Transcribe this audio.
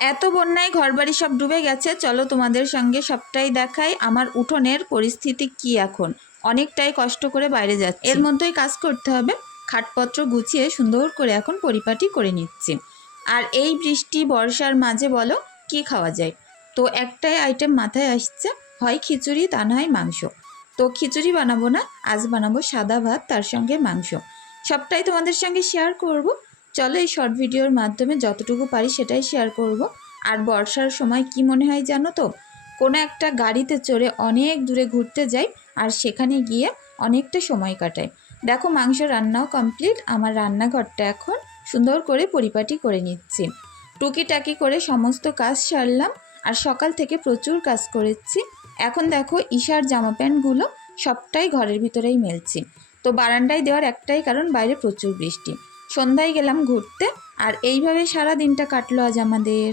এত বন্যায় ঘরবাড়ি সব ডুবে গেছে। চলো তোমাদের সঙ্গে সবটাই দেখাই। আমার উঠোনের পরিস্থিতি কি এখন, অনেকটাই কষ্ট করে বাইরে যাচ্ছি, এর মধ্যেই কাজ করতে হবে। খাটপত্র গুছিয়ে সুন্দর করে এখন পরিপাটি করে নিচ্ছি। আর এই বৃষ্টি বর্ষার মাঝে বলো কি খাওয়া যায়? তো একটাই আইটেম মাথায় আসছে, হয় খিচুড়ি তা নয় মাংস। তো খিচুড়ি বানাবো না, আজ বানাবো সাদা ভাত, তার সঙ্গে মাংস। সবটাই তোমাদের সঙ্গে শেয়ার করব। চলো এই শর্ট ভিডিওর মাধ্যমে যতটুকু পারি সেটাই শেয়ার করব। আর বর্ষার সময় কি মনে হয় জানো তো, কোনো একটা গাড়িতে চড়ে অনেক দূরে ঘুরতে যাই আর সেখানে গিয়ে অনেকটা সময় কাটাই। দেখো মাংস রান্নাও কমপ্লিট, আমার রান্নাঘরটা এখন সুন্দর করে পরিপাটি করে নিচ্ছি। টুকিটাকি করে সমস্ত কাজ সারলাম। আর সকাল থেকে প্রচুর কাজ করেছি। এখন দেখো ঈশার জামা প্যান্টগুলো সবটাই ঘরের ভিতরেই মেলছি। তো বারান্দায় দেওয়ার একটাই কারণ, বাইরে প্রচুর বৃষ্টি। সন্ধ্যায় গেলাম ঘুরতে, আর এইভাবে সারা দিনটা কাটলো আজ আমাদের।